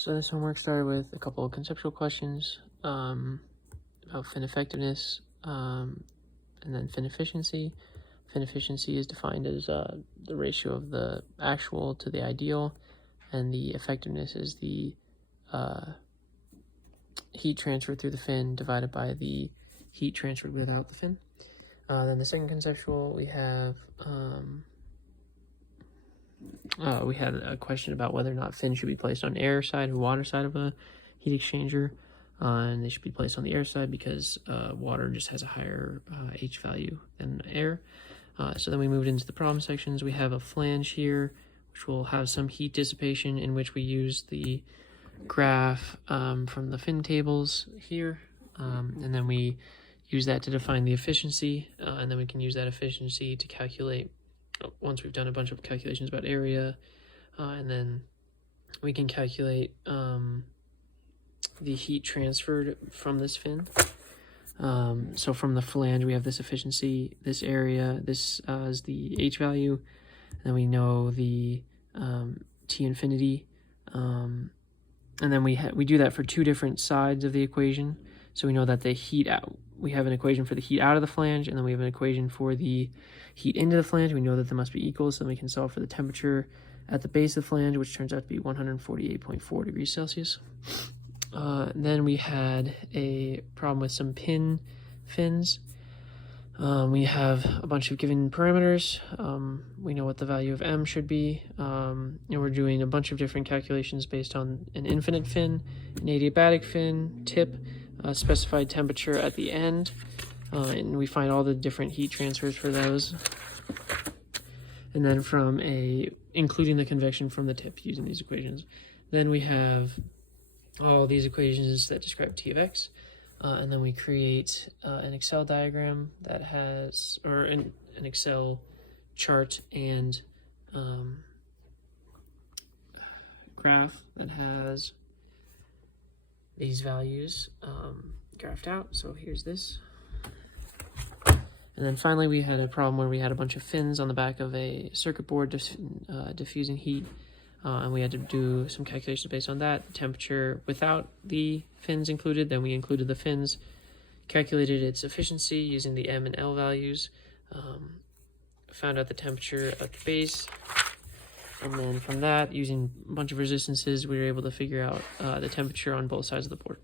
So this homework started with a couple of conceptual questions about fin effectiveness and then fin efficiency. Fin efficiency is defined as the ratio of the actual to the ideal, and the effectiveness is the heat transferred through the fin divided by the heat transferred without the fin. Then the second conceptual, we have we had a question about whether or not fins should be placed on air side or water side of a heat exchanger, and they should be placed on the air side because water just has a higher H value than air. So then we moved into the problem sections. We have a flange here, which will have some heat dissipation, in which we use the graph from the fin tables here, and then we use that to define the efficiency, and then we can use that efficiency to calculate, once we've done a bunch of calculations about area, and then we can calculate the heat transferred from this fin. So from the flange, we have this efficiency, this area, this is the H value, and then we know the T infinity, and then we do that for two different sides of the equation. So we know that the heat out, we have an equation for the heat out of the flange, and then we have an equation for the heat into the flange. We know that they must be equal, so then we can solve for the temperature at the base of the flange, which turns out to be 148.4 degrees Celsius. Then we had a problem with some fins. We have a bunch of given parameters. We know what the value of M should be, and we're doing a bunch of different calculations based on an infinite fin, an adiabatic fin, tip, specified temperature at the end, and we find all the different heat transfers for those. And then from including the convection from the tip using these equations. Then we have all these equations that describe T of X, and then we create an Excel diagram that has, or an Excel chart and graph that has these values graphed out. So here's this. And then finally we had a problem where we had a bunch of fins on the back of a circuit board diffusing heat, and we had to do some calculations based on that. The temperature without the fins included, then we included the fins, calculated its efficiency using the M and L values, found out the temperature at the base, and then from that, using a bunch of resistances, we were able to figure out the temperature on both sides of the board.